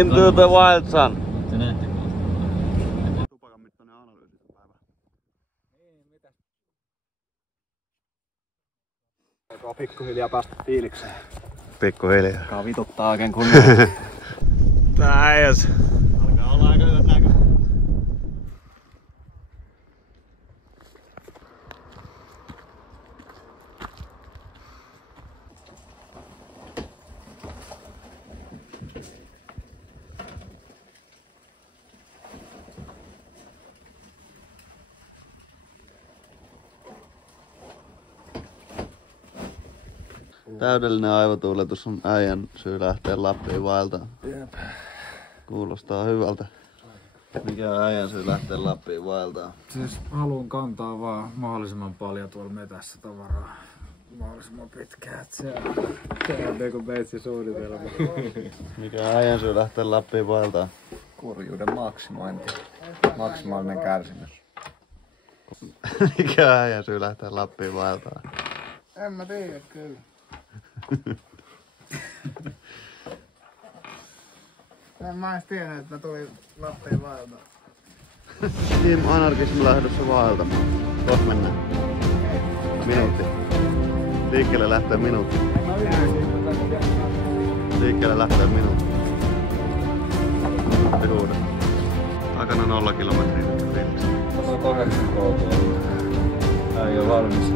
Into the wild sun. Se näette kohta. Tupakan mittainen analyysi päivä. Niin, mitä? Alkaa pikkuhiljaa päästä fiilikseen. Pikkuhiljaa. Alkaa vituttaa oikein kunnolla. Tää äijäs. Alkaa olla aika hyvät näkö. Täydellinen aivotuuletus on äijän syy lähteä Lappiin vaeltamaan. Jep. Kuulostaa hyvältä. Mikä on äijän syy lähteä Lappiin vaeltamaan? Siis haluan kantaa vaan mahdollisimman paljon tuolla metässä tavaraa. Mahdollisimman pitkään, että se on niinku meitsi suunnitelma. Mikä on äijän syy lähteä Lappiin vaeltamaan? Kurjuuden maksimointi. Maksimaalinen kärsimys. Mikä on äijän syy lähteä Lappiin vaeltamaan? En mä tiedä kyllä. En mä edes tiedä, että mä tulin Lappiin vaeltamaan. Team Anarkism lähdössä vaeltamaan. Tuossa mennään. Minuutti. Liikkeelle lähtee minuutti. Liikkeelle lähtee minuutti. Minuutti huudet. Takana 0 kilometriä nyt fiiliksi. 108 koutua. Ei ole valmis.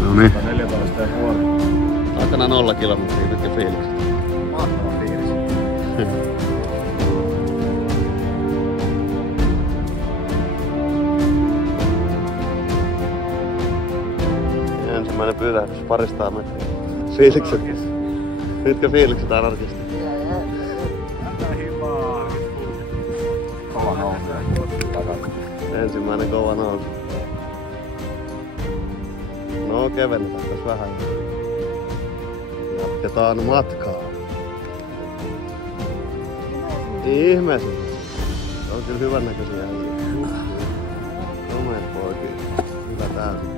No niin. 14,5. Takana 0 kilometriä nyt fiiliksi. Mahtava fiilis. Ensimmäinen pysähdys, 200 metriä. Fiilikset. Mitkä fiilikset Anarkista? Kova nousee. Ensimmäinen kova nousu. No kevennetään tässä vähän. Jatketaan matkaa. Ihmeessä. On kyllä hyvän näköisiä äijä. Komeet poikia. Hyvä täysin.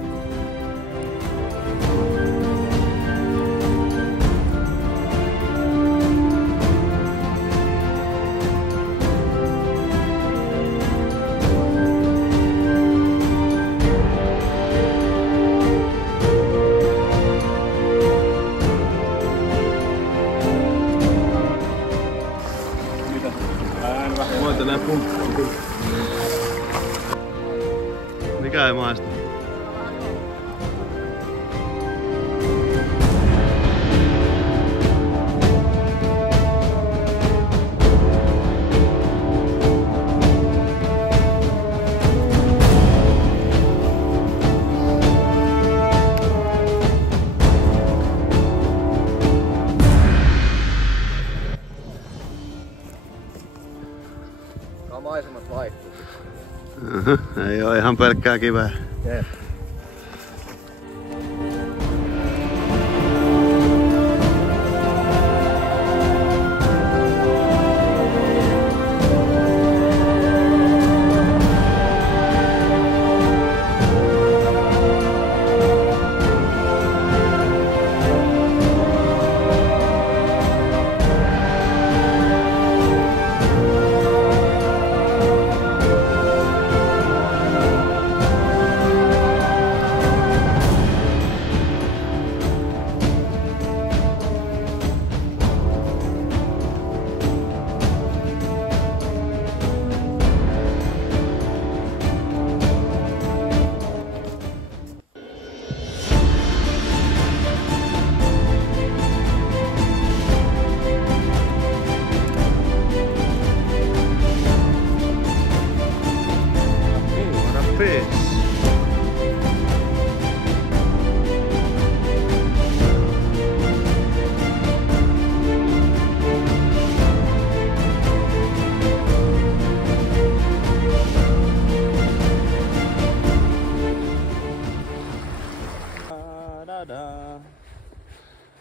Mikä ei maistu? Maisemat vaihtuu. Ei oo ihan pelkkää kiveä. Jep.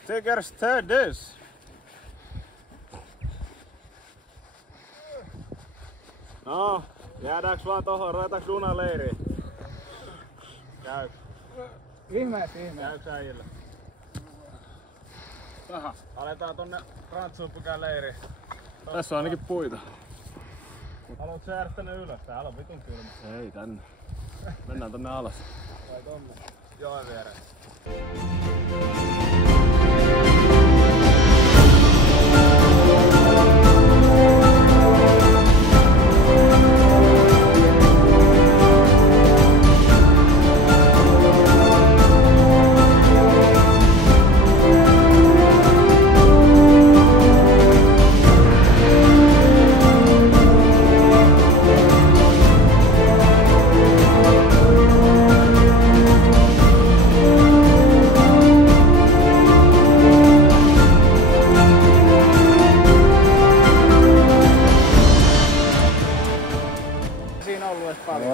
Tickers this. No, jäädäänkö vaan tohon? Ruvetaanko junaleiriin? Käy. Ihmeet. Käykö äijillä? Aletaan tonne Rantsupukään leiriin. Tässä on ainakin puita. Haluatko sä jäädä tänne ylös? Täällä on vitun kylmä. Ei tänne. Mennään tonne alas. Vai tonne? Joen viereen.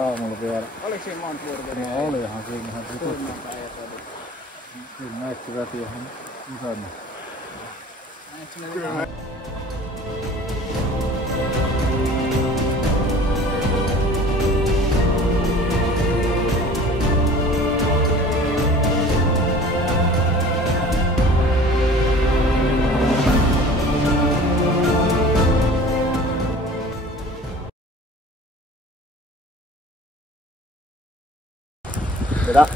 Aamulla vielä. Oliko siinä monta burgeria? No olihan siinä ihan vitusti. Kyllä näytti veti ihan isänne. Kyllä.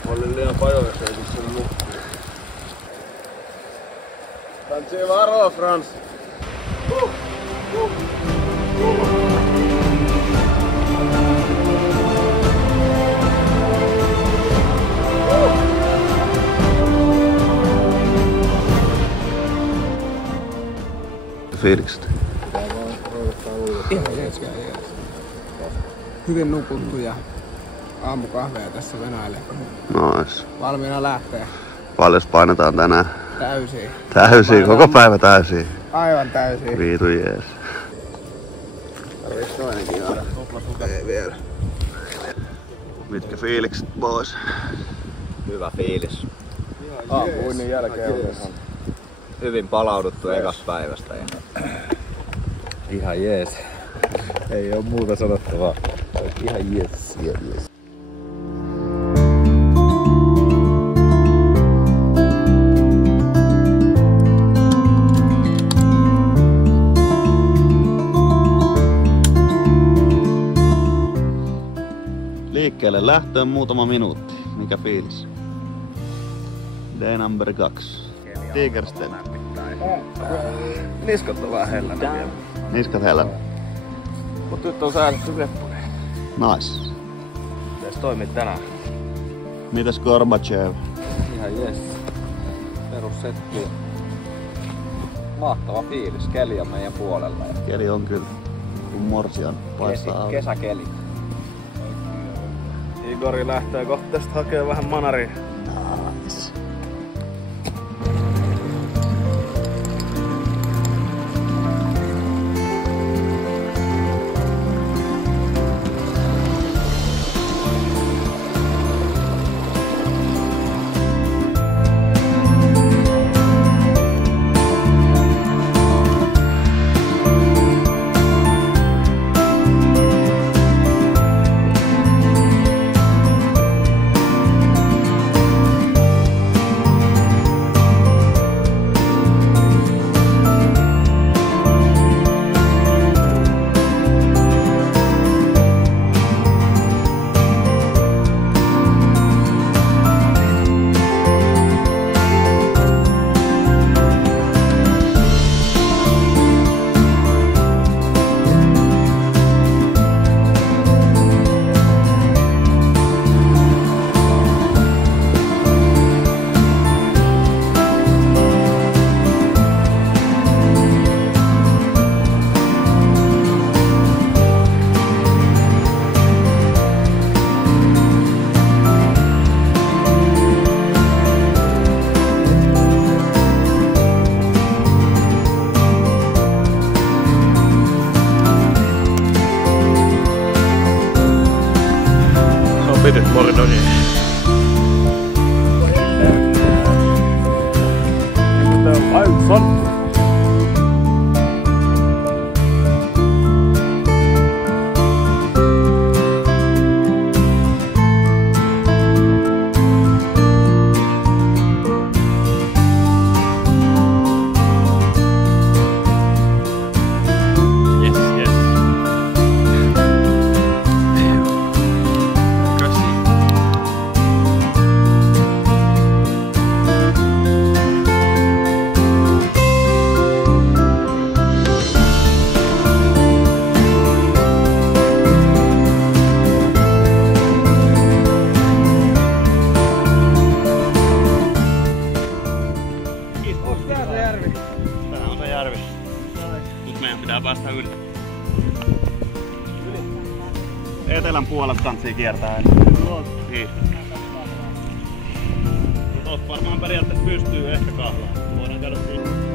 Olin liian pajoissa, ei siinä nukkuu. Tanssii varoa, Frans! Fiilikset. Ihan jees. Hyvin nukuttu ja aamukahveja tässä Venäjälle. Nois. Valmiina lähteä. Paljon painetaan tänään. Täysiin. Täysiin, koko päivä täysiin. Aivan täysiin. Viitu jees. Tarviiks toinenkin aina? Ei vielä. Mitkä fiilikset pois? Hyvä fiilis. Aamuinnin jälkeen on hyvin palauduttu ekasta päivästä. Ihan jees. Ei oo muuta sanottavaa. Ihan jees. Liikkeelle lähtöön muutama minuutti. Mikä fiilis? Day number 2. Tigersten. Niskat on vähän hellänä vielä. Niskat hellänä. Mut nyt on säädetty reppunen. Nice. Mites toimit tänään? Mitäs Gorbachev? Ihan jes. Perussetti. Mahtava fiilis. Keli on meidän puolella. Keli on kyllä. Kun morsian paistaa. Kesäkeli. Igori lähtee kohta tästä hakee vähän manaria. Nice. Pitet Moridoni. etelän puolelta kantsii kiertää. Niin. Tuosta varmaan periaatteessa pystyy ehkä kahlaamaan. Voidaan käydä siinä.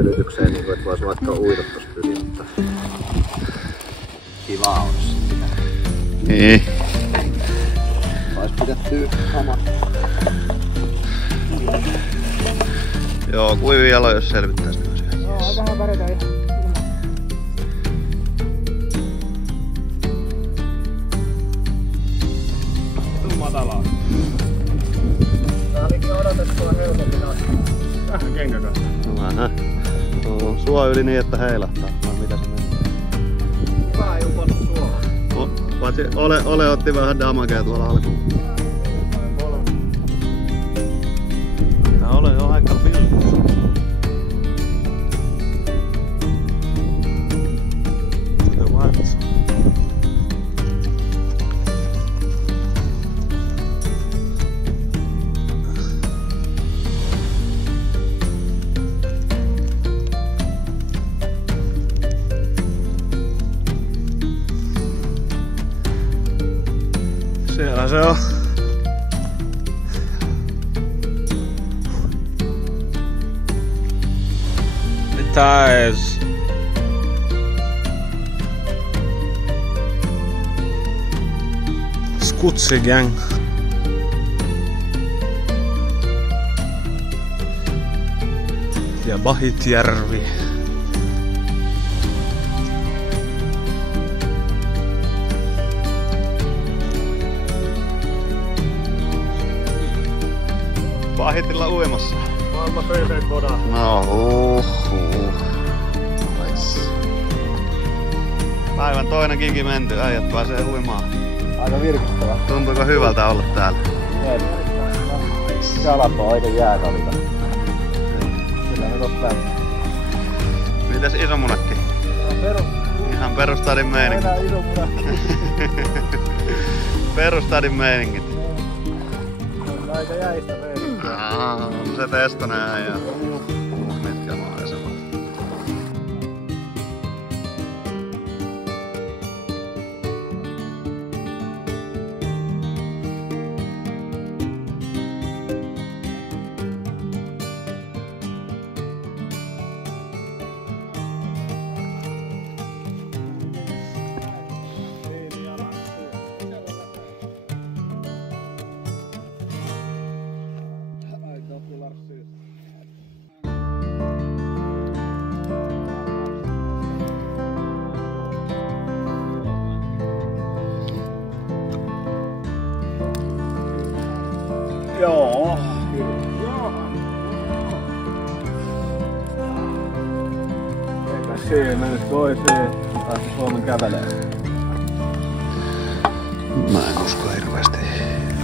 Ylitykseen, niin että vois vaikka uida tossa pysyä, mutta kiva on sitä. Niin. Sais pidettyä sama. Joo, kuivia jaloja jos selvittäis ne asiat. Joo, vähän väritä ihan. Tuu matalaa. Tää olikin odotettua helpommin asti. Vähän kenkäkäs. Vähän. No, sua yli niin, että heilahtaa. Vai mitä se meni? Kukaan ei uponnut suohon. Paitsi Ole otti vähän damagea tuolla alkuun. Tää Ole jo aika vilkas. Mitä vaivassa? Siellä se on. Taas. Skutsigäng. Ja Bahitjärvi. Bahitilla uimassa. Maailman pöyteet kodaa. No, nice. Päivän toinen kiki menty, äijät pääsee uimaan. Aika virkistävä. Tuntuuko hyvältä olla täällä? Jalat on aika jääkallita. Kyllä ne tossa lämmin. Mites isomunakki? Ihan perustadin meiningit. Enää isomunakki. Perustadin meiningit. Aika jäistä meininkiä. Se testonen äijä. Mitkä maisemat. Joo. Eikä siinä menisi toiseen. Pääsi Suomen kävelemään. Mä en usko hirveesti.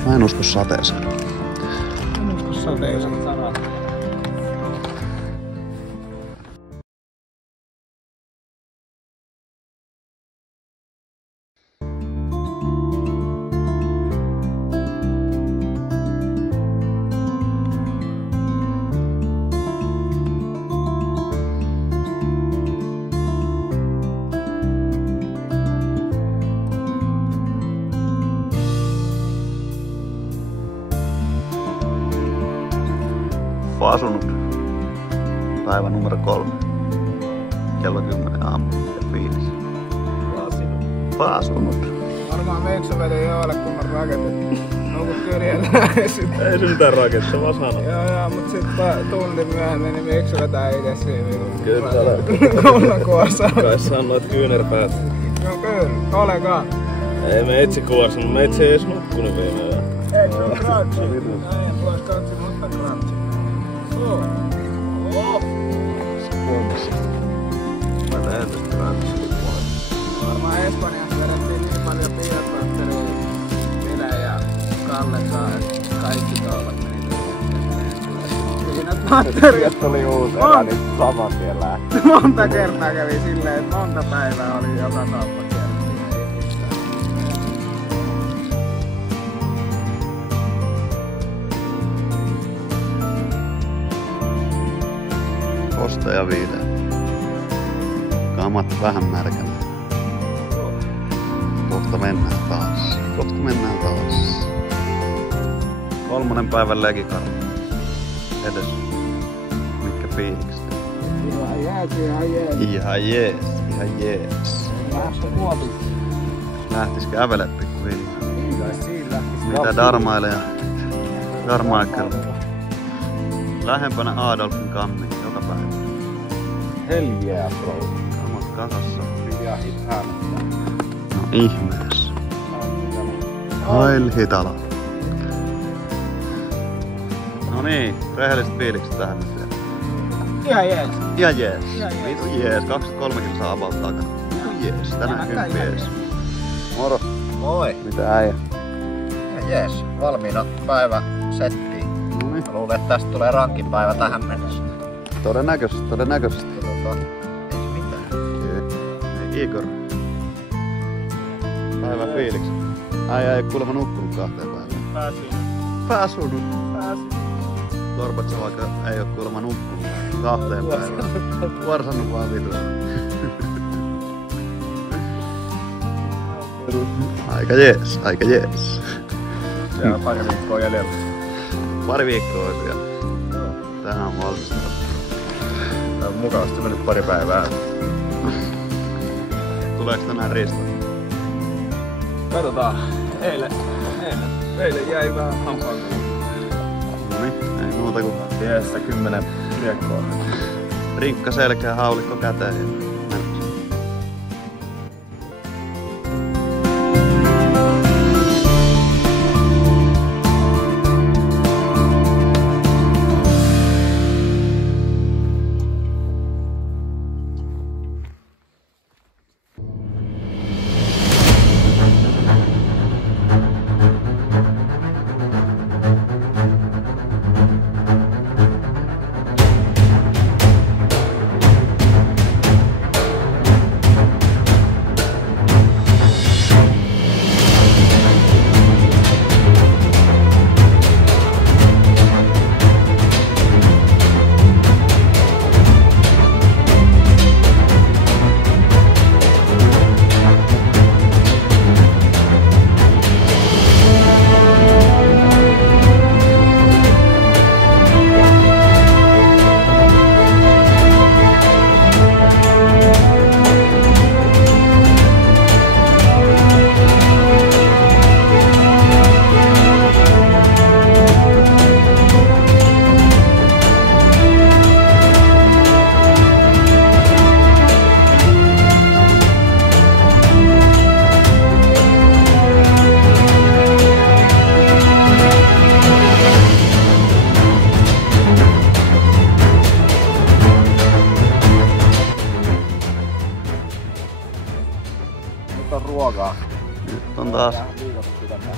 Mä en usko sateeseen. En usko sateeseen. Asunut. Päivä numero 3. Kello 10 aamu ja fiilis. Paasunut. Varmaan Meikso veli Joolle kunnon raketit. Onko kyljellä? Ei se mitään raketta, vaan sanoo. Joo, mut sit tunnin myöhemmin niin Meikso vetää itse siinä. Kyllä sä olet. Kunnon kuossa. Kai sanoit kyynärpäät. No kyllä, olekaan. Ei me etsi kuvassa, mutta me etsi edes nukkunut viime yönä. Eikö se on crunchi? Ei, mulla ois kansi mutta crunchi. Oh. materiaalia. Tuli uusi erä, niin saman tien lähti. Monta kertaa kävi silleen, että monta päivää oli joka kauppa kierrettiin. Kosta ja viileä. Kamat vähän märkänä. Kohta mennään taas. Kohta mennään taas. 3. päivän legikarhu. Edes. Mitkä fiilikset? Ihan jees, ihan jees. Ihan jees, ihan jees. Lähdekö muotis? Lähtis kävele pikkuhiljaa. Kyllä, siinä lähtis. Mitä Darmaikel? Lähempänä Adolfin kammi joka päivä. Hell yeah, bro. Kamat kasassa. Ja hitään. No ihmeessä. Hail Hitala. No niin, rehelliset fiilikset tähän nyt vielä. Ihan jees. Ihan jees. Ihan jees. Vitu jees. 23 kilsaa about takana. Vitu jees. Tänään 10 jees. Moro. Moi. Mitä äijä? Ja jees, valmiina päivä settiin. Noniin. Mä luulen, että tästä tulee rankin päivä tähän mennessä. Todennäköisesti, todennäköisesti. Ei mitään. Hei Igor. Päivän fiilikset. Äijä ei kuulemma nukkunut 2 päivään. Pääsunut. Gorbatsov vaikka ei oo kuulemma nukkunut 2 päivään. Varsannut vaan vitu. Aika jees, aika jees. Siellä on pari viikkoa jäljellä. Pari viikkoa olisi vielä. Tähän on valmistunut. Tää on mukavasti mennyt pari päivää. Tuleeko tänään Risto? Katsotaan. Eilen jäi vähän hampaan. Noniin, ei muuta kuin Tiestä 10 riekkoa. rinkka selkeä, haulikko käteen. Nyt on ruokaa. Nyt on taas Viikot pidemmään.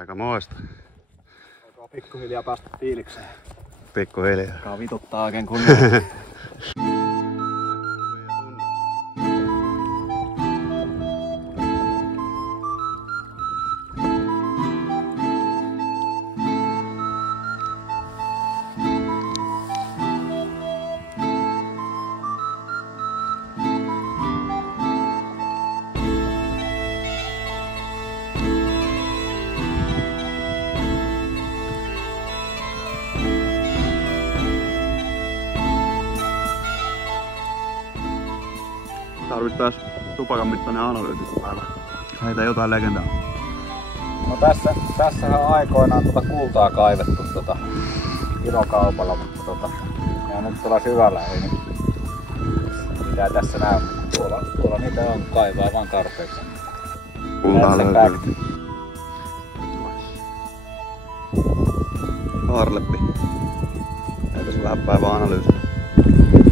aika moista. Alkaa pikkuhiljaa päästä fiilikseen. Pikkuhiljaa. Alkaa vituttaa oikein kunnolla. Tarvittais tupakan mittainen analyysi päällä. Heitä jotain legendaa. No tässähän on aikoinaan kultaa kaivettu kilokaupalla, mutta ja nyt tuolla syvällä ei nyt mitään tässä näy. Tuolla niitä on kaivaa vaan tarpeeksi. Kultaa löytyy. Harleppi. Ei tässä vähän päivän analyysiä.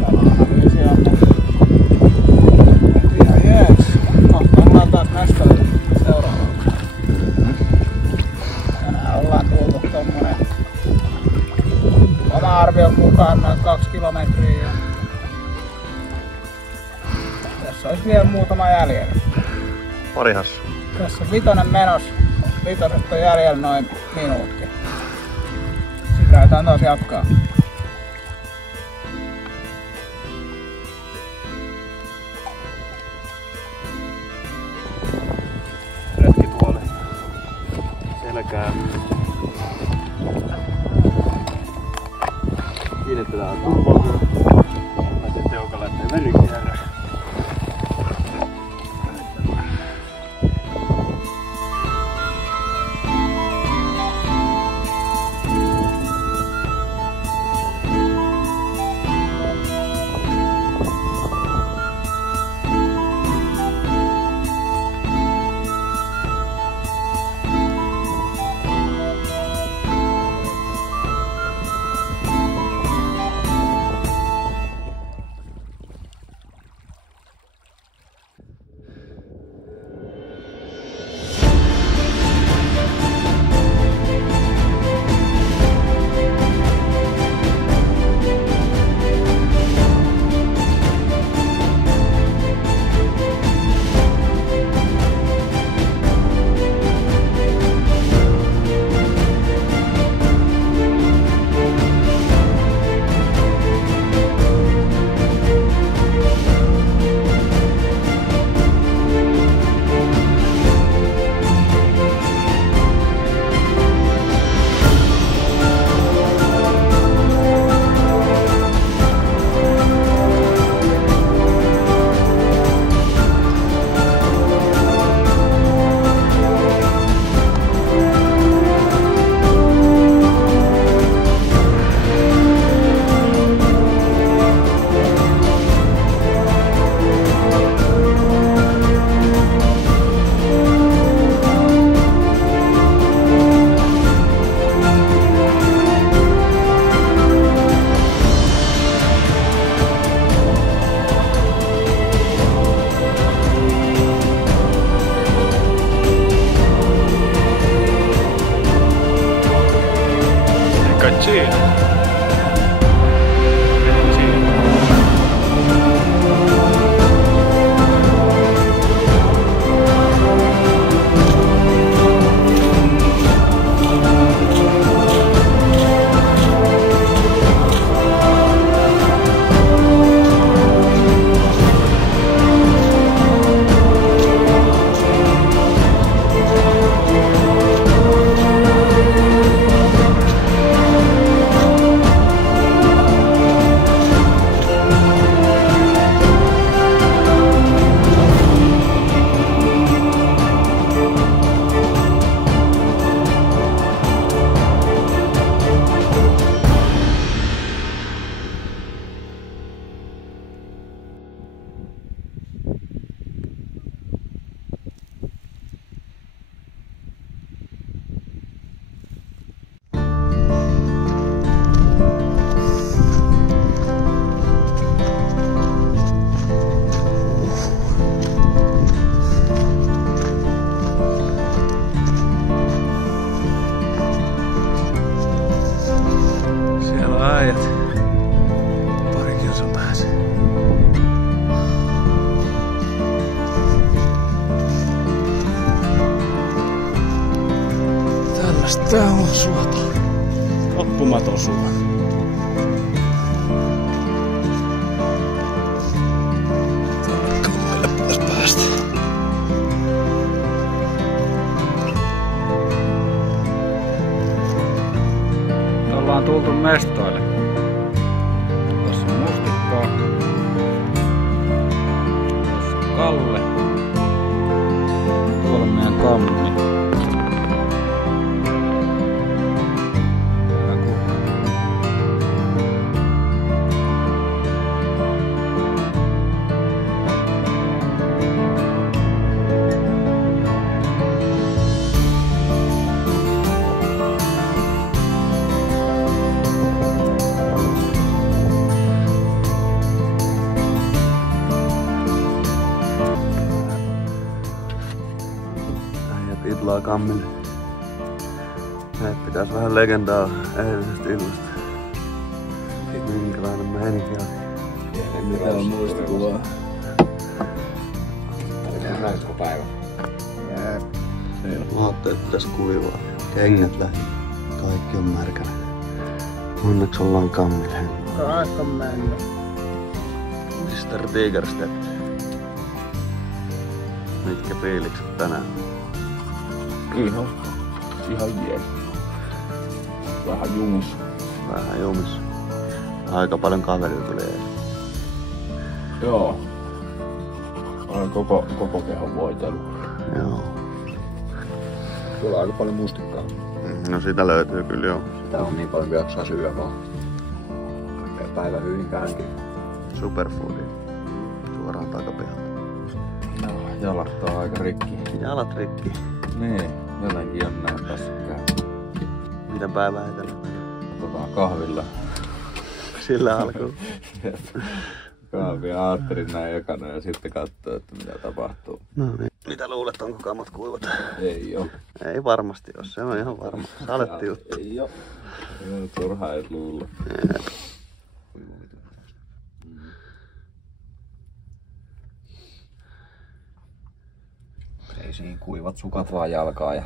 Analyysiä on ihan jees. Kohta ollaan taas mestalle seuraavalla. Tänään ollaan tultu tommonen oma arvion mukaan noin 2 kilometriä. Ja tässä olisi vielä muutama jäljellä. Pari hassu. Tässä on 5 menossa. 5 on jäljellä noin minuutti. Sitten lähdetään taas jatkaa. Retkituoli. Selkää. Kiinnitetään turvavyö. Ja sitten joka lähtee verikierre. Tää on suota. Loppumaton suo. Tuolle kaupalle pitäis päästä. Ollaan tultu mestoille. Tässä on mustikkaa. Tässä Kalle. Tuolla on meidän kammi. Idlaa kammille. Näet pitäis vähän legendaa eilisestä illasta. Minkälainen meininki on? Mitä on muistikuvaa? Oli ränskupäivä. Mä ajattelin, että pitäis kuivaa. Kengät lähti. Kaikki on märkänä. Onneksi ollaan kammille. Aika mennyt. Mr. Tigerstep. Mitkä fiilikset tänään? Ihan jees. Vähän jumis. Vähän jumis. Aika paljon kaveria tuli eilen. Joo. Olen koko kehon voitellut. Joo. Kyllä on aika paljon mustikkaa. No sitä löytyy kyllä joo. Sitä on niin paljon, kun jaksaa syödä vaan. Kaikkea päivän hyvin käänkin. Superfoodi. Suoraan takapihalta. No, jalat on aika rikki. Jalat rikki. Niin, jotenkin on näin päässytkään. Miten päivä etenee? Kahvilla. Sillä alkuun. Kahvia ajattelin näin ekana ja sitten katsoo, että mitä tapahtuu. No niin. Mitä luulet, onko kamat kuivat? Ei oo. Ei varmasti oo, se on ihan varma. Saletti juttu. Ei oo. Joo, turhaa et luulla. Ei siinä kuivat sukat vaan jalkaa ja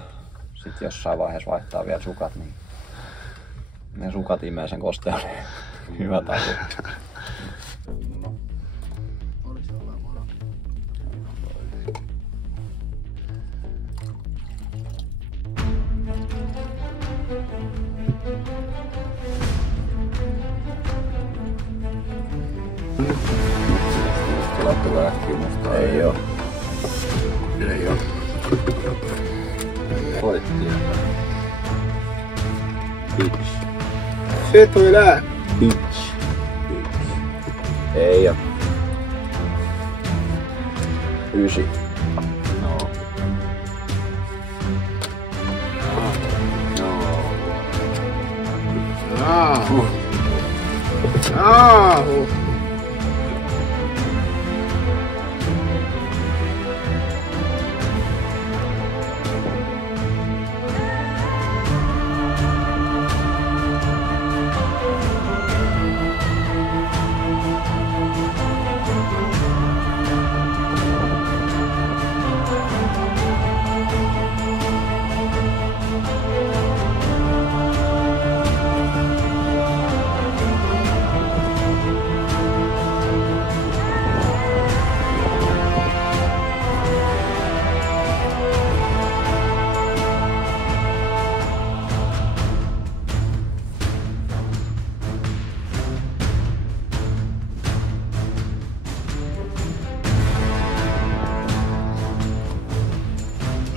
sit jossain vaiheessa vaihtaa vielä sukat, niin ne sukat imee sen kosteuden. Hyvä tavoite. Tulee äkkiä musta. Ei oo. Ei oo. Voittia. Bitch. Se tuli nää. Bitch. Ei oo. 9. No. Aahu. Aahu.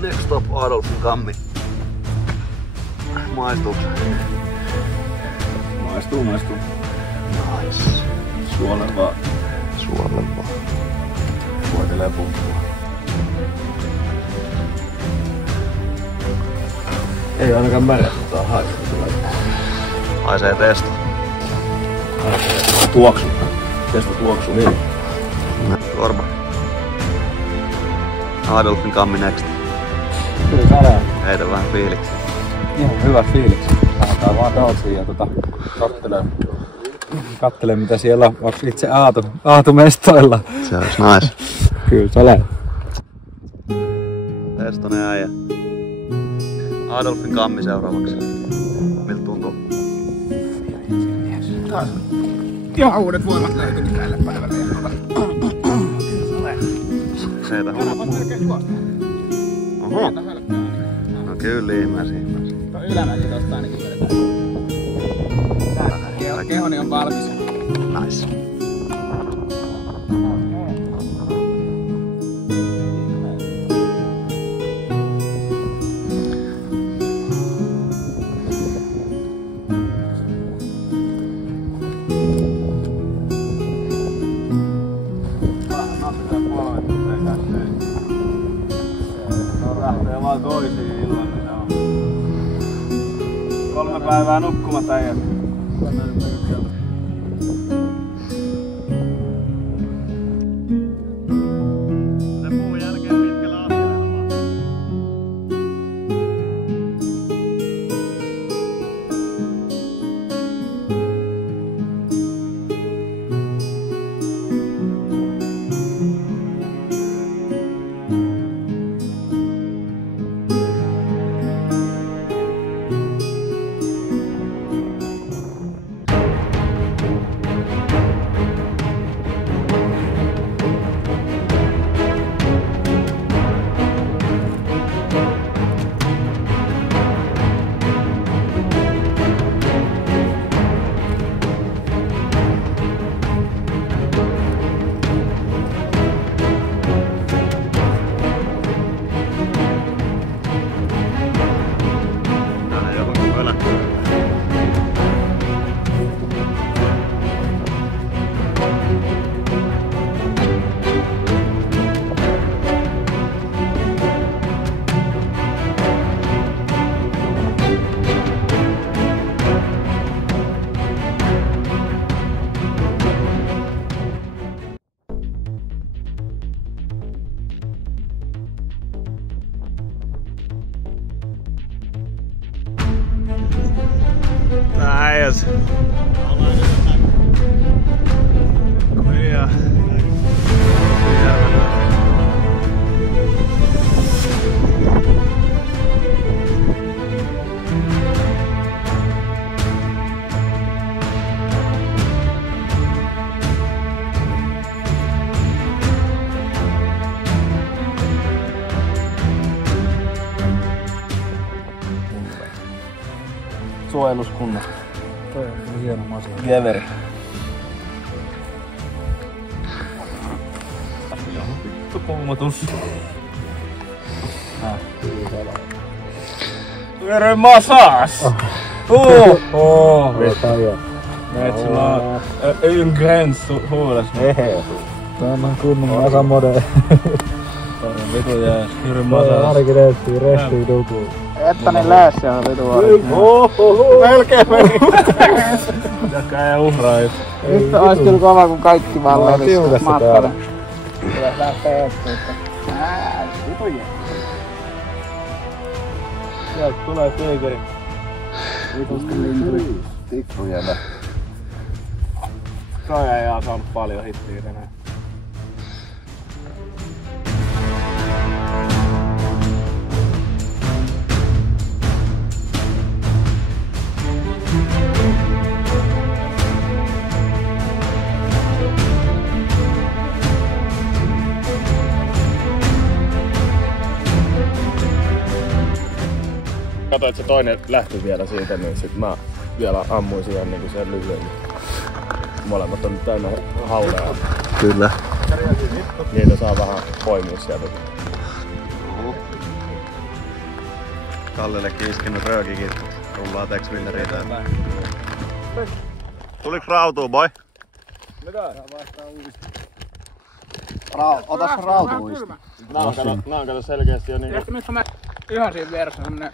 Next stop Adolfin kammi. Maistuuko? Maistuu. Nice. Suolen vaan. Suolen vaan. Voitelee pumpua. Ei ainakaan märehtä haisee. Haisee testo. Tuoksu. Testa tuoksu. Niin. Korba. Adolfin kammi next. Kyllä saadaan. Heitä vähän fiiliksi. Ihan hyvät fiilikset. Lähdetään vaan Dalsiin ja kattelee mitä siellä on. Onks itse Aatu mestoilla? Se olisi nice. Kyllä se ole. Testonen äijä. Adolfin kammi seuraavaksi. Miltä tuntuu? Taas ihan uudet voimat löytynyt tälle päivälle. Seitä homma. Oho. No kyllä ihmeessä. Tuo ylämäki tosta ainakin vedetään. Kehoni on valmis. Nice. päivää nukkumatta ja Nice. suojeluskunnasta. Toi on hieno asia. Geveri. Vittu kuumotus. Very massage! Metsillä on en gräns huules. Tää on kunnon masamode. Vitu jää. Very massage. Arki reistii, restii tukuu. Ettänen läässä on vitu Melkein meni. Jäkää ja uhraa just. Nyt ois kyllä kova kun kaikki vaan levis matkalla. Tulee lähtee etsiä. Vitu jää. Sieltä tulee tiikeri. Vituskin linturi. Tikkujällä. Raja ei oo saanut paljon hittiä tänään. Katoit se toinen lähti vielä siitä, niin sit mä vielä ammuin siihen niinku sen lyhyen. Molemmat on nyt täynnä hauleja. Kyllä. Niitä saa vähän poimia sieltä. Kallellekin iskenut röökikin. Rullaa Tex-Willeriä täällä. Tuliks rautuu, boy? Otas rautuuista. Nää on kato selkeästi jo niinku... Nyt on ihan siinä vieressä semmonen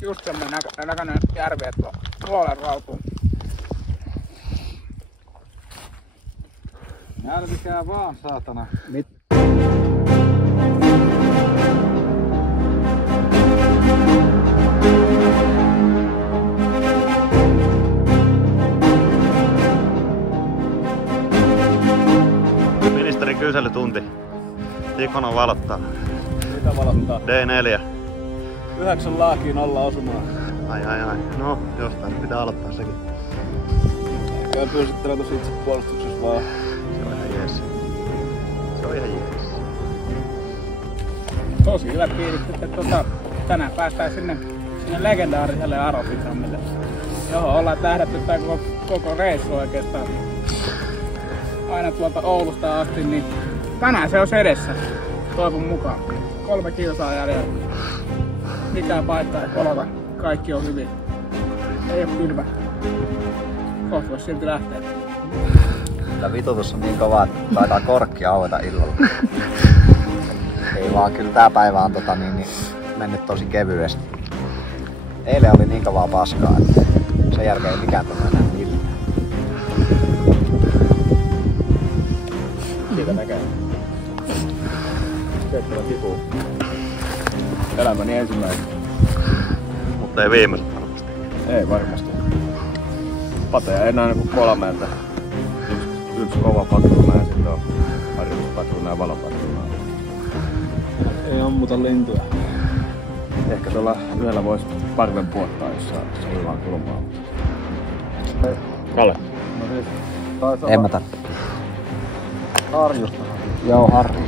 just semmonen näköinen järvi, että puolen rautuu. Järvikää vaan, saatana. Ministerin kyselytunti. Tikono valottaa. Mitä valottaa? D4. 9 laakiin 0 osumaa. Ai. No, jostain pitää aloittaa sekin. Kyllä pyysittelen tossa itse puolustuksessa vaan. Se on ihan jees. Se on ihan jees. Tosi hyvä fiilis, että tänään päästään sinne legendaariselle Aropyramille, johon ollaan tähdätty tää koko reissu oikeastaan. Aina tuolta Oulusta asti, niin tänään se on edessä. Toivon mukaan. 3 kilsaa jäljellä. Mikään paikka ei kolota. Kaikki on hyvin. Ei oo kylmä. Kohta vois silti lähteä. Tää vitutus on niin kova, että taitaa korkki aueta illalla. Ei vaan, kyllä tää päivä on mennyt tosi kevyesti. Eilen oli niin kovaa paskaa, että sen jälkeen ei mikään tunnu enää millään. Siitä näkee. Keittävä tipuu. Elämäni ensimmäinen. Mutta ei viimeiset varmasti. Ei varmasti. Pateja enää niinku 3. Yksi kova patruuna ja sitten on harjoituspatruuna ja valopatruuna. Ei ammuta lintuja. Ehkä tuolla yhdellä voisi parven puottaa, jos saa hyvää kulmaa. Kalle. No siis, taisi En olla mä tarvitse. Harjusta. Joo, Harri.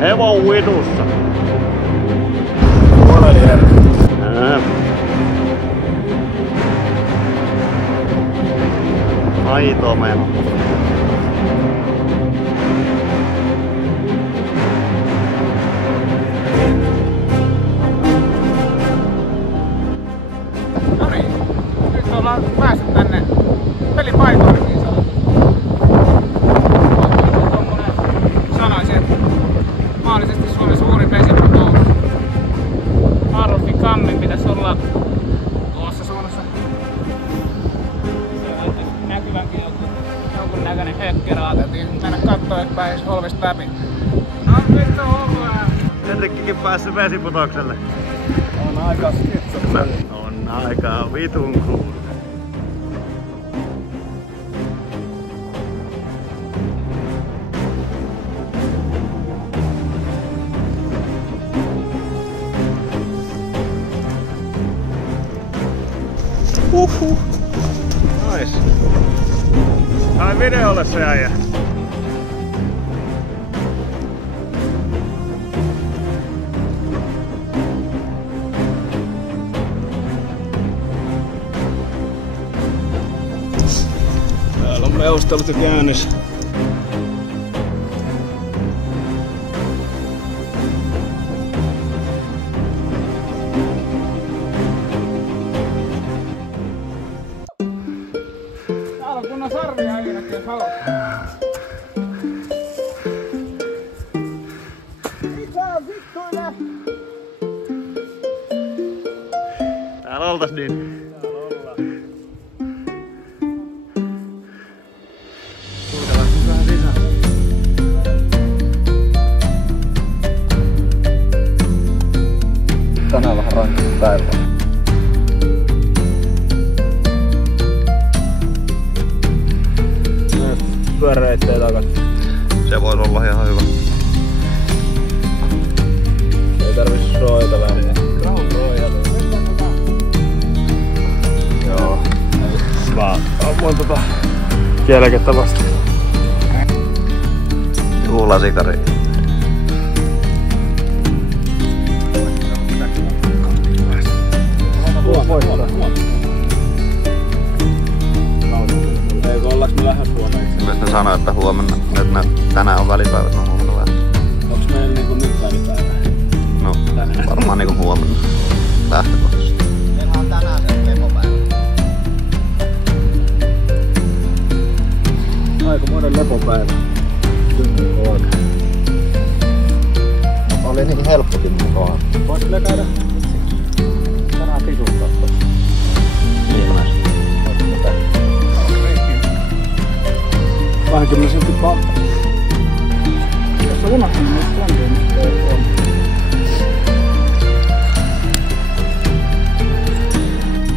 Hevon uidussa. Aito meno. No niin, nyt ollaan päässyt tänne pelipaikoille niin sanotusti. Tommonen, sanoisin, että mahdollisesti Suomen suurin vesiputous. Arrofin kammin pitäisi olla tuossa suunnassa. Siellä näkyvänkin jonkun näköinen hökkerä. Ajateltiin mennä kattoo, että pääsis holvista läpi. No vittu ollaan! Henrikkikin päässyt vesiputoukselle. On aika skitsofreni. On aika vitun cool. Nice. Ai videolle se äijä. Täällä on meustelut jo käynnissä. Täällä on kunnon sarvia äijät, jos haluat. Mitä vittuille? Täällä oltais niin. Tänään vähän rankkaa päivää. Pyöräreittejä takas. Se voisi olla ihan hyvä. Ei tarvitse soita väliä. Joo. Vaan ammuin kielekettä vasta. Juhlasikari. Eikö ollaanko me lähes huoneeksi? Myös ne sanoo, että huomenna, että tänään on välipäivät, no huomenna vähän. Onks meillä niinku nyt välipäivä? No varmaan niinku huomenna lähtökohtaisesti. Meillä on tänään se lepopäivä. Aikamoinen lepopäivä. Oli niin helppokin mukaan. Voisiko käydä tänään pisuttaa tossa? Ilmeisesti. 20 sentin palkka. Jos on unohtanut, niin se on.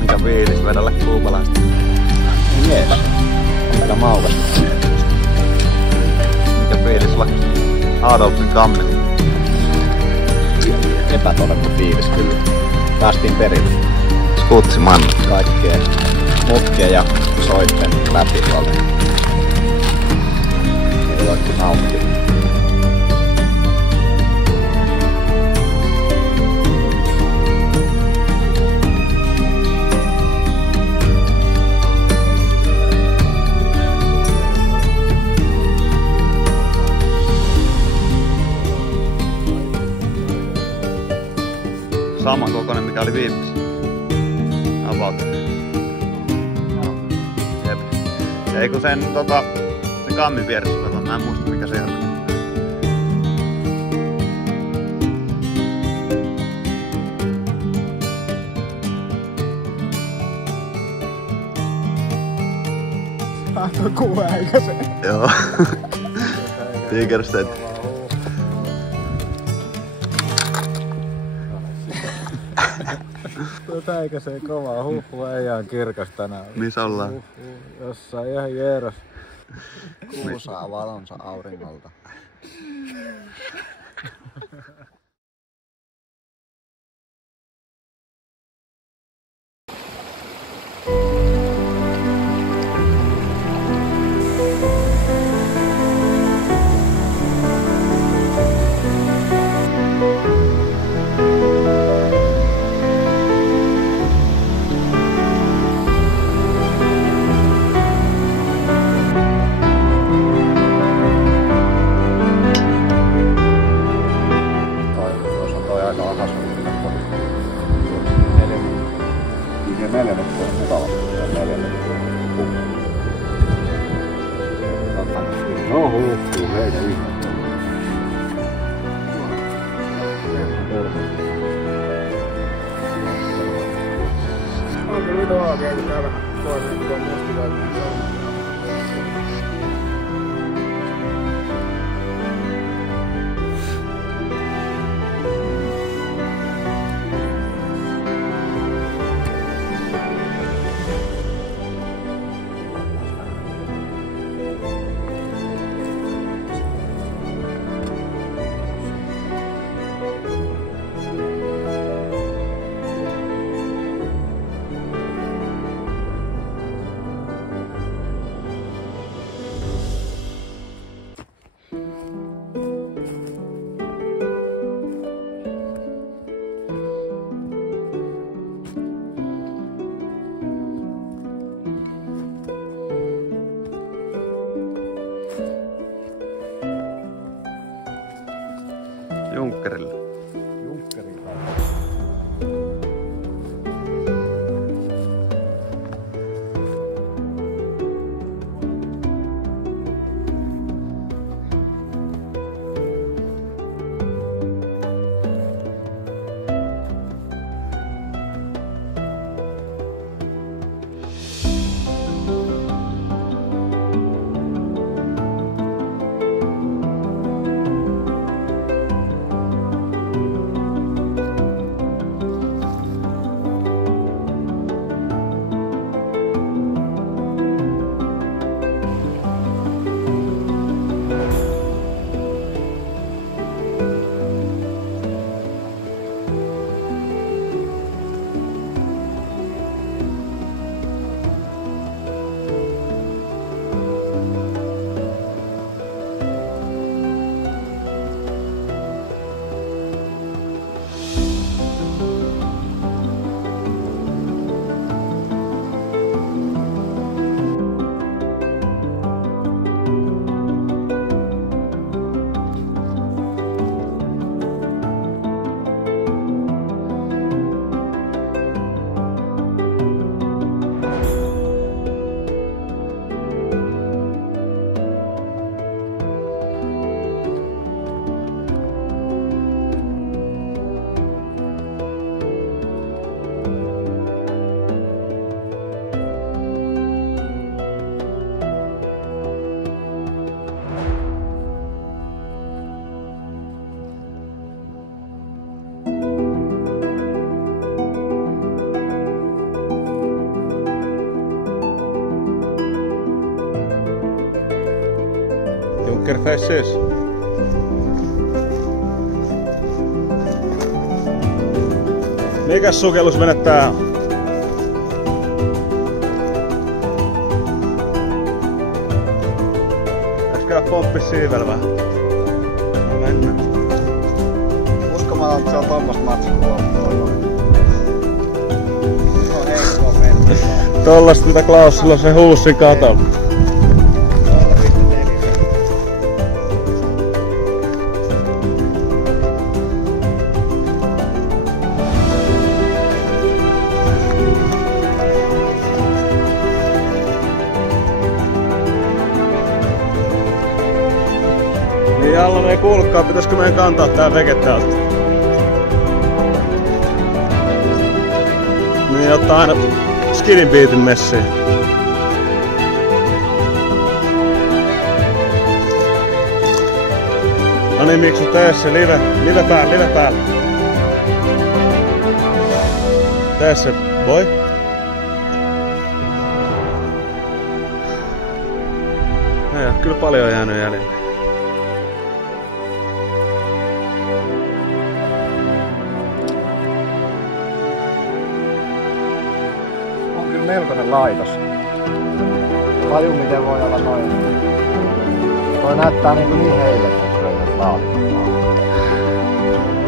Mikä fiilis vedellä kuupalaista? Jees. On kyllä maukas. Mikä fiilis olla Adolfin kammilla? Epätodennut fiilis kyllä. Päästiin perille. Skutsimanna. Kaikkea mutkien ja soitten läpi tuolta. Ei voikin nauttia. Saman kokoinen mikä oli viimeksi. About. Jep. Ei kun sen se kammin vieressä, mä en muista mikä se on. Tuo kuuhäikäsen. Joo. Tigerstedt. Tuo täikäsee kovaa. Ei ihan kirkas tänään. Missä ollaan? Jossain ihan jeeras. Kuu saa valonsa auringolta. No huuhtuu heitä ihan. On kyllä nyt oikein, kun täällä toinen tuo mustikainen. Junkkerille. Junkerfesses. Mikäs sukellusvene tää on? Äs käydä pomppis siivellä vähän? No mennään. Uskomaton, että se on tommos matskua. Tollasta mitä Klaus silloin se huussin katolla. Niin Allan ei kuulukaan, pitäisikö meidän kantaa tää veke täältä? Niin ottaa aina skidin biitin messiin. No niin, miksi tässä live päällä. Tässä, voi. No, kyllä paljon on jäänyt jäljellä. On kyllä melkoinen laitos. Taju miten voi olla noin. Toi näyttää niin heille, että laatikot.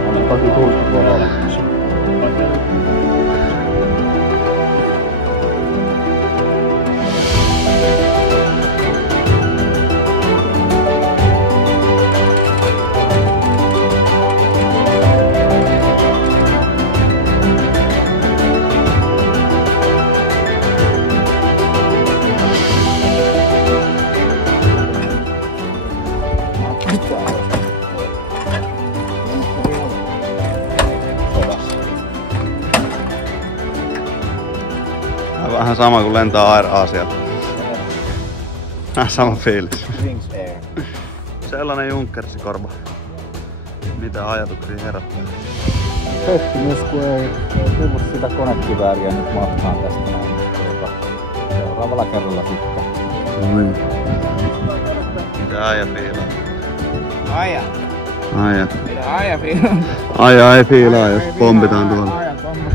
On toki kuusta tuolla olemassa. Vähän sama kuin lentää Air Asialta. Sama fiilis. Wings Air. Sellainen Junckersikorva. Mitä ajatuksia herättää? Pettymys, kun ei tullut sitä konekivääriä nyt matkaan tästä näin. Seuraavalla kerralla sitten. No niin. Mitä äijä fiilaa? Aija. Aija. Mitä aija fiilaa? Aija ei fiilaa, jos pompitaan tuolla. Aija pommat.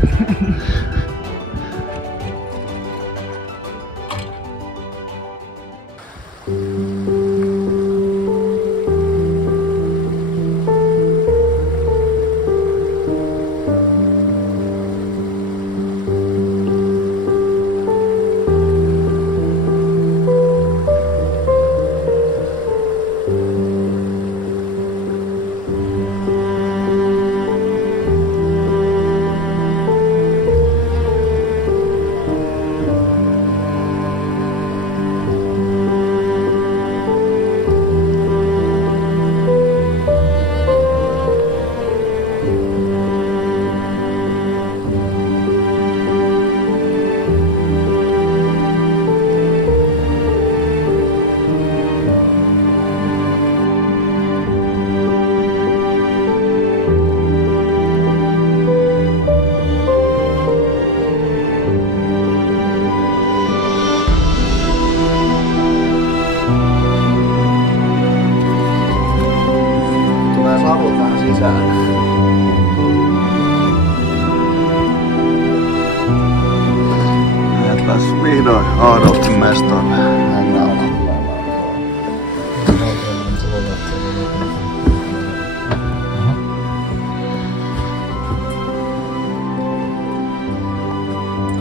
Pääs vihdoin Adolfin mestoon hängäämään.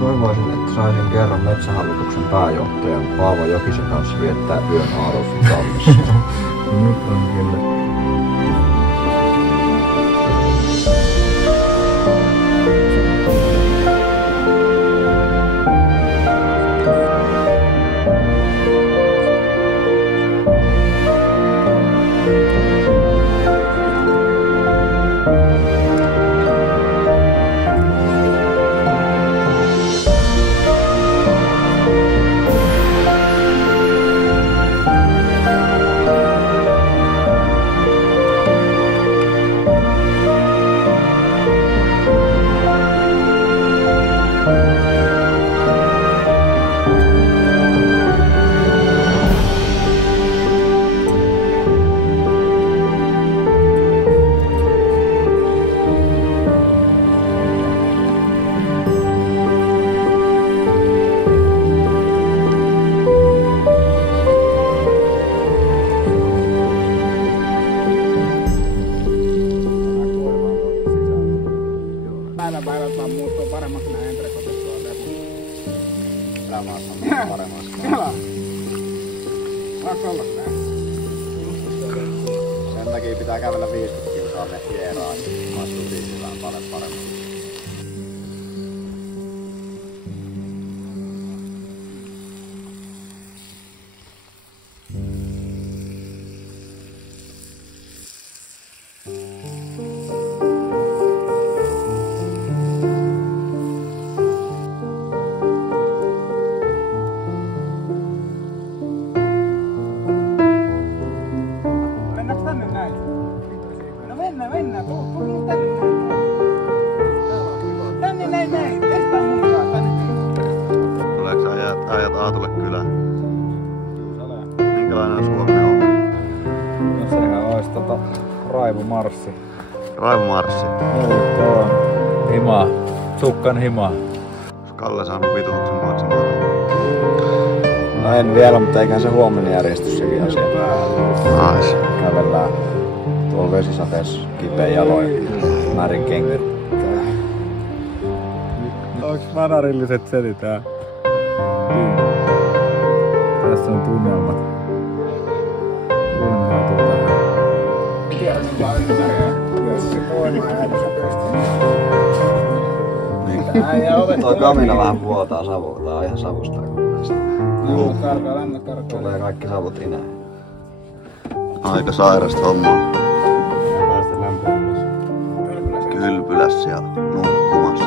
Toivoisin, että saisin kerran Metsähallituksen pääjohtajan Paavo Jokisen kanssa viettää yön Adolfin tallissa. Nyt on kyllä. Päivät vaan muuttuu paremmaksi nää entrekotit tuolta. Elämässä on paremmaksi. Kela! Saaks olla nää? Sen takia pitää kävellä 50 kilsaa Hieraan. Astuu viisillään paljon paremmin. Mennäänkö tänne näin? Raivomarssi. Raivomarssi. Tuo on himaa. Sukkan himaa. Kalle saanut vitutuksen maksamaan. No en vielä, mutta eiköhän se huomenna järjesty sekin asia. Nice. Kävellään tuolla vesisateessa kipeä jaloin. Määrin kengät. Onks vanarilliset selitään? Tässä on tunnelmat. Tunnelmat tähän. Toi kamina vähän vuotaa savua. Tää on ihan savusta kokonaista. Lämmöt karkaa. Tulee kaikki savut inään. Aika sairasta hommaa. Kylpylässä ja nukkumassa.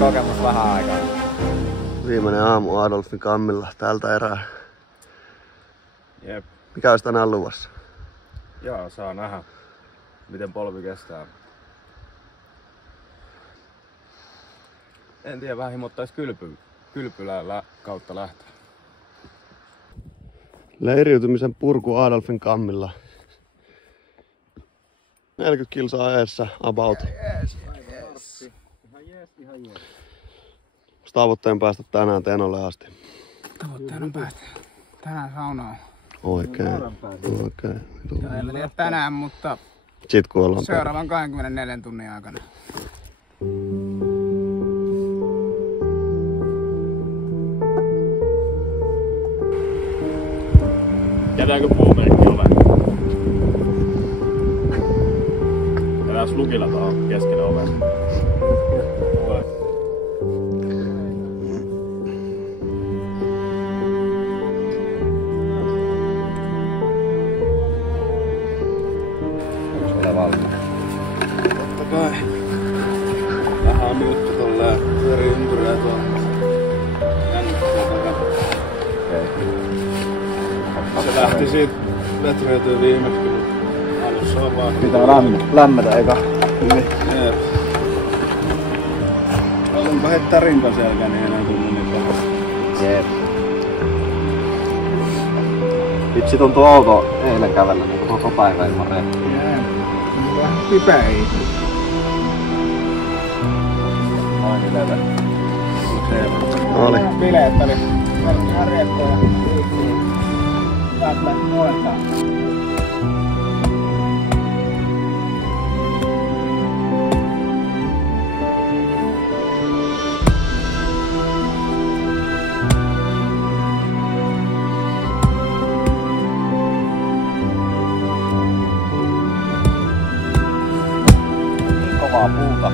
Kokemus vähän aikaa. Viimeinen aamu Adolfin kammilla tältä erää. Jep. Mikä olisi tänään luvassa? Joo, saa nähdä, miten polvi kestää. En tiedä, vähän himottais kylpylällä kautta lähteä. Leiriytymisen purku Adolfin kammilla. 40 kilsaa eessä about. Tavoitteen päästä tänään Tenolle asti. Tavoitteena on päästä tänään saunaan. Oikein. En tiedä tänään, mutta sit kun ollaan seuraavan 24 tunnin aikana. Jätäänkö puumerkki oveen? Jätääks lukilla tuohon keskelle oveen? Totta kai. Vähän on juttu tolleen eri ympyrää tuolla. Se lähti siitä vetreytyy viimeksi, mutta alussa on vaan... Pitää lämmetä eikä hyvin. Jep. Onpa heittää rintaselkä, niin enää tullut niin paha. Jep. Vitsi tuntuu outo eilen kävellä niin koko päivä ilman rehtiä. Vähän kipeä ihme. Aini leve. Oli. Bileet oli ihan rieppoja. Taas lähti nuolentaan. Kovaa puuta.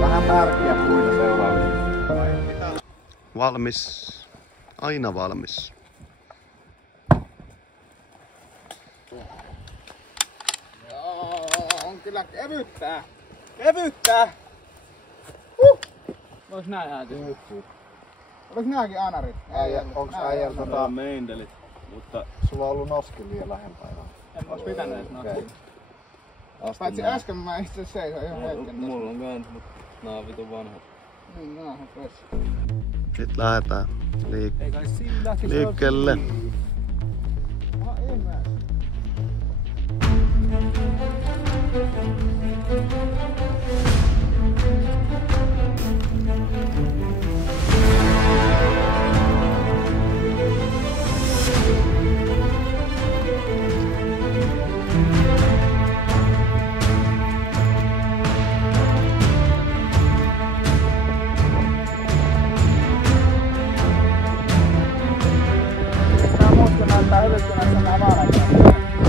Vähän märkiä puita seuraavaksi. Valmis. Aina valmis. On kyllä kevyttää. Kevyttää! Vois näin ääntä. Olis nääkin anarit? Onks äijällä meindelit, mutta sulla on ollut noski liian lähempää? En ois pitänyt edes noskia. Paitsi äsken mä itse seisoin ihan hetken. mulla on kans, mut nää on vitun vanhat. Niin, nää on fresh. Sitten lähdetään liikkeelle. Aha, ihme.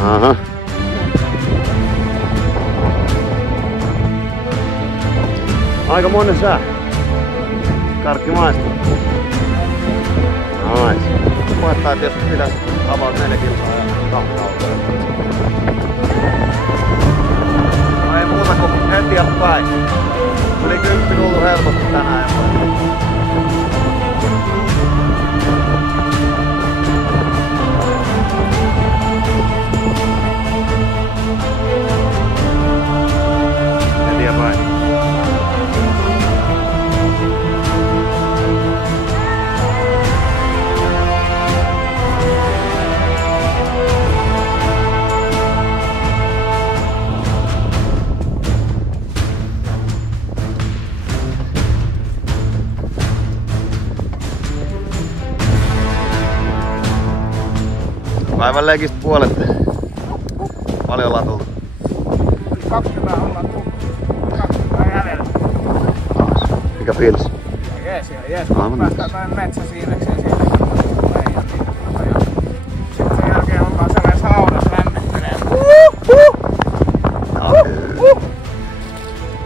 Aha. Aika monen sää. Karkki maistuu. Nice. Koettaa, että jos pitäis about 4 kilsaa ja 2 autoa. No ei muuta kuin eteenpäin. Yli 10 tullut helposti tänään jo. Eteenpäin. Päivän leikistä puolet. Paljon ollaan tullut. 20 ollaan tullut. 20 jäljellä. Mikä fiilis? Jees, kun päästään tänne metsäsiinekseen siitä. Sitten sen jälkeen ollaan sellaisessa haudassa lämmittelee.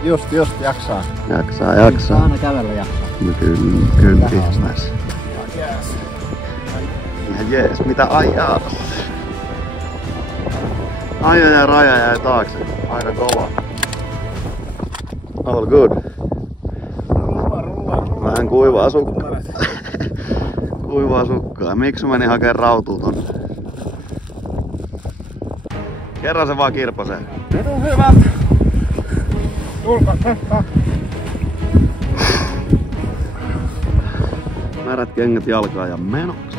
Just jaksaa. Jaksaa. Aina kävellä jaksaa. No kyllä näissä. Jees. Ihan jees, mitä ajaa? Ajo ja raja jäi taakse. Aika kova. All good. Vähän kuivaa sukkaa. Kuivaa sukkaa. Miksi meni hakee rautua tonne? Kerran se vaan kirpasee. Vitun hyvät. Tulkaa. Märät kengät jalkaa ja menoksi.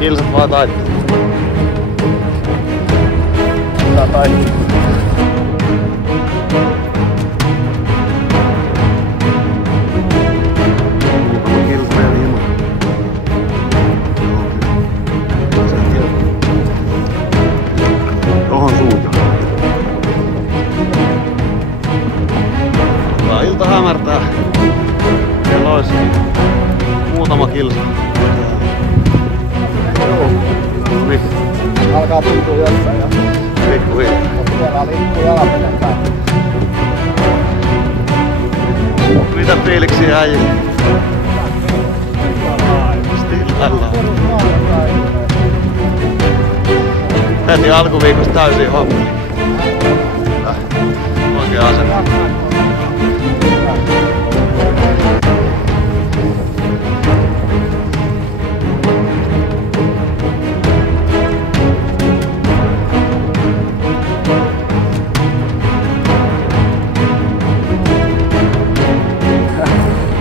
Kilsat vaan taittuu. Tää taittuu. Muutama kilsa vielä ilman. Tohon suuntaan. Tää ilta hämärtää. Siellä olisi muutama kilsa. Noniin. Alkaa tuntua jossain ja Pikkuhiljaa. siellä liikkuu jalapeden päin. Mitä fiiliksiä äijille? Stillalla. Heti alkuviikosta täysin homma. Oikea asenne.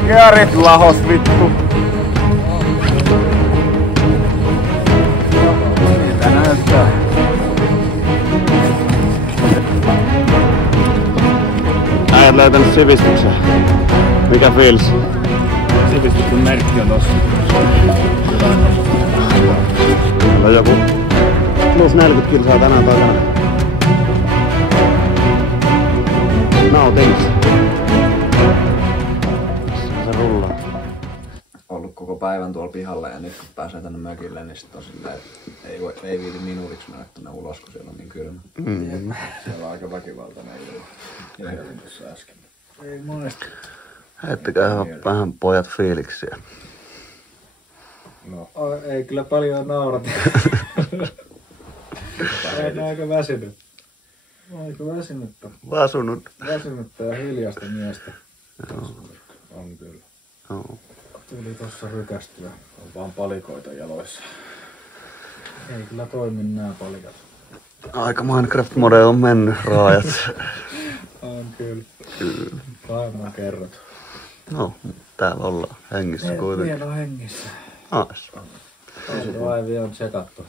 Kearit lahos vittu. Mitä näyttää? Äijät löytänyt sivistyksen. Mikä fiilis? Sivistyksen merkki on tossa. Täällä on joku plus 40 kilsaa tänään takana. Nautings. Se rullaa. Ollut koko päivän tuolla pihalla ja nyt kun pääsee tänne mökille, niin sit on silleen, että ei viiti minuutiksi mennä tänne ulos, kun siellä on niin kylmä. Siellä on aika väkivaltainen ilma. Ja helin tuossa äsken. Ei monesti. Heittäkää vähän pojat fiiliksiä. No. Ei kyllä paljon naurata. Olen aika väsynyt. Aika väsynyttä. Väsynyttä ja hiljaista miestä. Joo. On kyllä. Joo. Tuli tossa rykästyä. On vaan palikoita jaloissa. Ei kyllä toimi nää palikat. Aika Minecraft-mode on mennyt raajat. On kyllä. Maailman kerrot. No, täällä ollaan hengissä kuitenkin. Vielä on hengissä. Ais. Drive on tsekattu.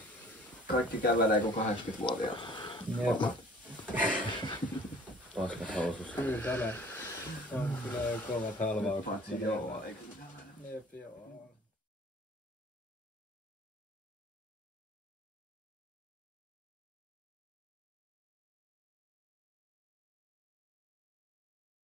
Kaikki kävelee kuin 80-vuotiaat. Jep. Paskat housussa. Kyllä. On kyllä kovat halvaukset. Paitsi joo, eikö? Jep, joo.